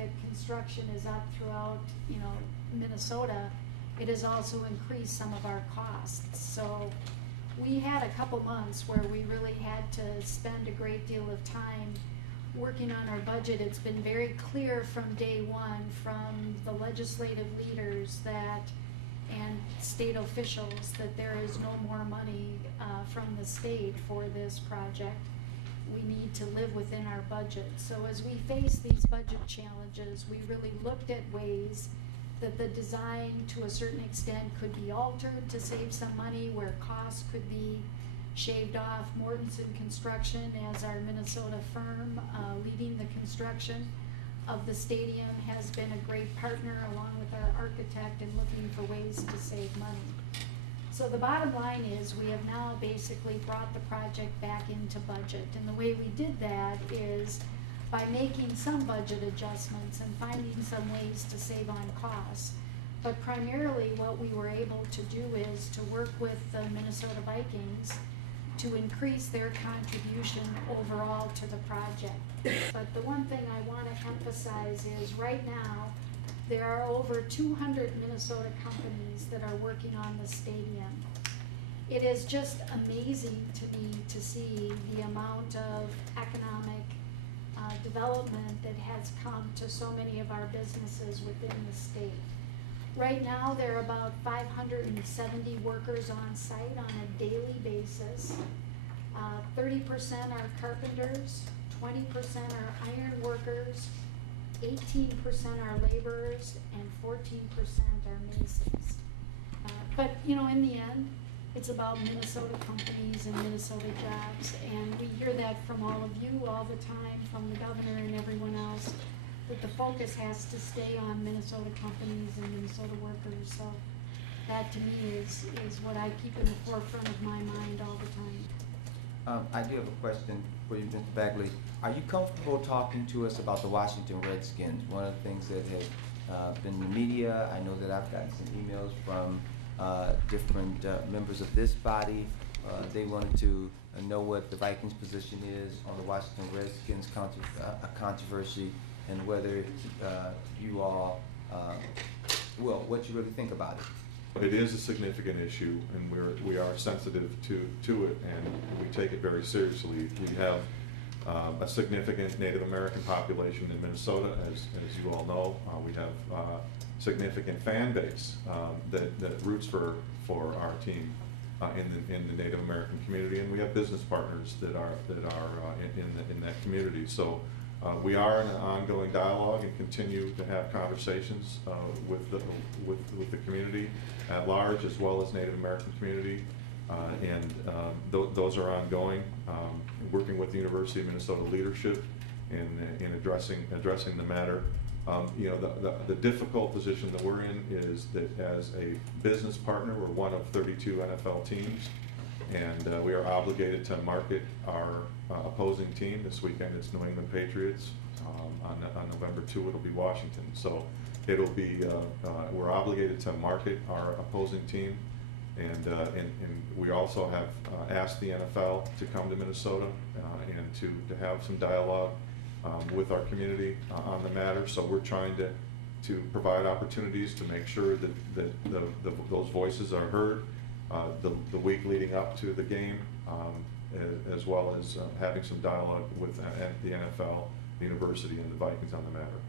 that construction is up throughout, Minnesota, it has also increased some of our costs. So we had a couple months where we really had to spend a great deal of time working on our budget. It's been very clear from day one from the legislative leaders and state officials that there is no more money from the state for this project. We need to live within our budget. So as we face these budget challenges, we really looked at ways that the design to a certain extent could be altered to save some money, where costs could be shaved off. Mortensen Construction, as our Minnesota firm leading the construction of the stadium, has been a great partner along with our architect in looking for ways to save money. So the bottom line is we have now basically brought the project back into budget, and the way we did that is by making some budget adjustments and finding some ways to save on costs. But primarily what we were able to do is to work with the Minnesota Vikings to increase their contribution overall to the project. But the one thing I want to emphasize is right now there are over 200 Minnesota companies that are working on the stadium. It is just amazing to me to see the amount of economic development that has come to so many of our businesses within the state. Right now, there are about 570 workers on site on a daily basis. 30% are carpenters, 20% are iron workers, 18% are laborers, and 14% are masons. But in the end, it's about Minnesota companies and Minnesota jobs, and we hear that from all of you all the time, from the governor and everyone else, that the focus has to stay on Minnesota companies and Minnesota workers. So that to me is what I keep in the forefront of my mind all the time. I do have a question for you, Mr. Bagley. Are you comfortable talking to us about the Washington Redskins? One of the things that has been in the media, I know that I've gotten some emails from different members of this body. They wanted to know what the Vikings' position is on the Washington Redskins controversy, and whether you all, what you really think about it. It is a significant issue, and we are sensitive to it, and we take it very seriously. We have a significant Native American population in Minnesota, as you all know. We have significant fan base that roots for our team in the Native American community, and we have business partners that are in that community. So we are in an ongoing dialogue and continue to have conversations with the community at large, as well as Native American community, and those are ongoing. Working with the University of Minnesota leadership in addressing the matter. The difficult position that we're in is that as a business partner, we're one of 32 NFL teams, and we are obligated to market our opposing team. This weekend it's New England Patriots. On November 2 it'll be Washington. So it'll be we're obligated to market our opposing team, and we also have asked the NFL to come to Minnesota and to have some dialogue with our community on the matter. So we're trying to provide opportunities to make sure that those voices are heard the week leading up to the game, as well as having some dialogue with the NFL, the university, and the Vikings on the matter.